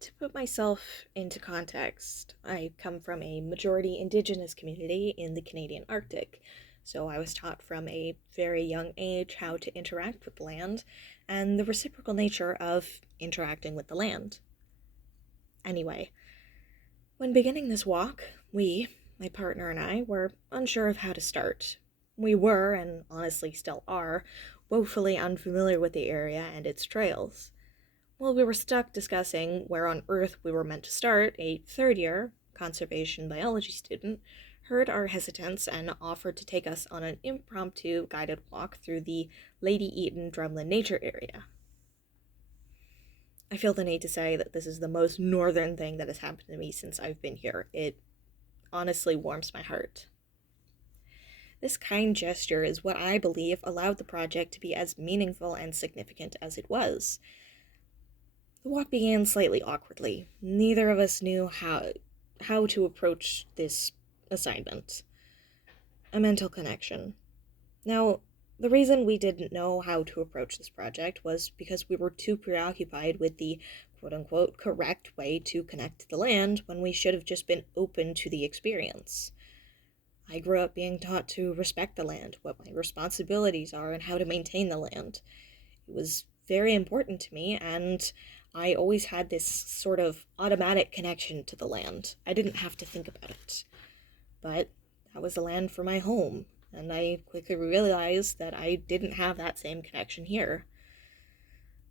To put myself into context, I come from a majority Indigenous community in the Canadian Arctic, so I was taught from a very young age how to interact with the land and the reciprocal nature of interacting with the land. Anyway, when beginning this walk, my partner and I, were unsure of how to start. We were, and honestly still are, woefully unfamiliar with the area and its trails. While we were stuck discussing where on earth we were meant to start, a third year conservation biology student heard our hesitance and offered to take us on an impromptu guided walk through the Lady Eaton Drumlin Nature Area. I feel the need to say that this is the most northern thing that has happened to me since I've been here. It honestly warms my heart. This kind gesture is what I believe allowed the project to be as meaningful and significant as it was. The walk began slightly awkwardly. Neither of us knew how to approach this assignment. A mental connection. Now, the reason we didn't know how to approach this project was because we were too preoccupied with the quote-unquote correct way to connect to the land when we should have just been open to the experience. I grew up being taught to respect the land, what my responsibilities are, and how to maintain the land. It was very important to me, and I always had this sort of automatic connection to the land. I didn't have to think about it. But that was the land for my home, and I quickly realized that I didn't have that same connection here.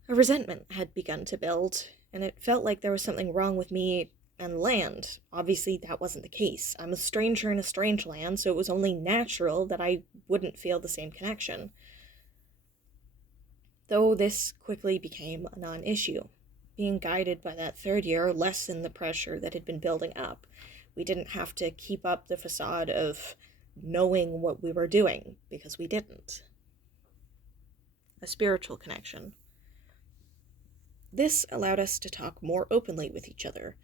A resentment had begun to build, and it felt like there was something wrong with me and land. Obviously, that wasn't the case. I'm a stranger in a strange land, so it was only natural that I wouldn't feel the same connection. Though this quickly became a non-issue. Being guided by that third year lessened the pressure that had been building up. We didn't have to keep up the facade of knowing what we were doing, because we didn't. A spiritual connection. This allowed us to talk more openly with each other.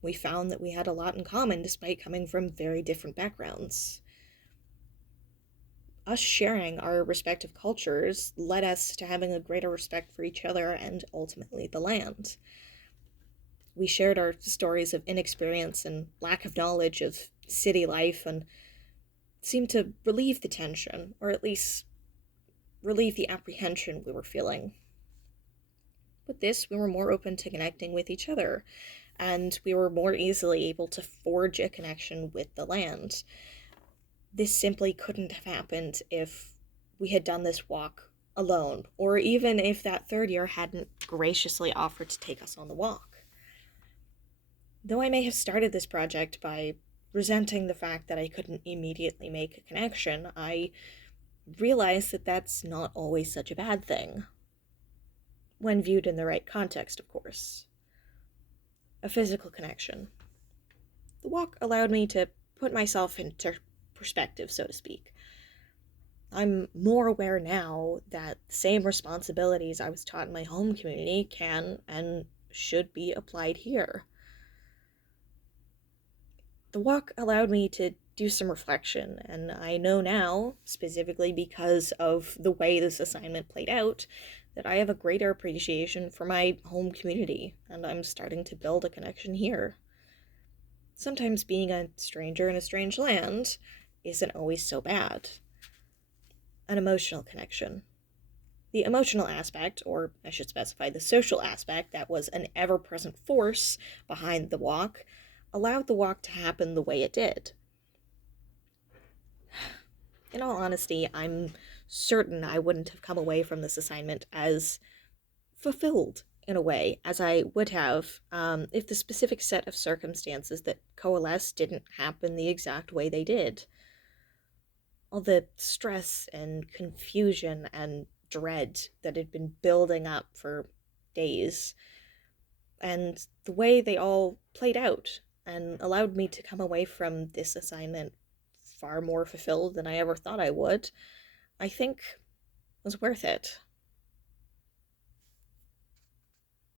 We found that we had a lot in common despite coming from very different backgrounds. Us sharing our respective cultures led us to having a greater respect for each other and ultimately the land. We shared our stories of inexperience and lack of knowledge of city life and seemed to relieve the tension, or at least relieve the apprehension we were feeling. With this, we were more open to connecting with each other, and we were more easily able to forge a connection with the land. This simply couldn't have happened if we had done this walk alone, or even if that third year hadn't graciously offered to take us on the walk. Though I may have started this project by resenting the fact that I couldn't immediately make a connection, I realized that that's not always such a bad thing. When viewed in the right context, of course. A physical connection. The walk allowed me to put myself into perspective, so to speak. I'm more aware now that the same responsibilities I was taught in my home community can and should be applied here. The walk allowed me to do some reflection, and I know now, specifically because of the way this assignment played out, that I have a greater appreciation for my home community, and I'm starting to build a connection here. Sometimes being a stranger in a strange land isn't always so bad. An emotional connection. The emotional aspect, or I should specify the social aspect, that was an ever-present force behind the walk, allowed the walk to happen the way it did. In all honesty, I'm certain I wouldn't have come away from this assignment as fulfilled, in a way, as I would have if the specific set of circumstances that coalesced didn't happen the exact way they did. All the stress and confusion and dread that had been building up for days, and the way they all played out, and allowed me to come away from this assignment far more fulfilled than I ever thought I would, I think was worth it.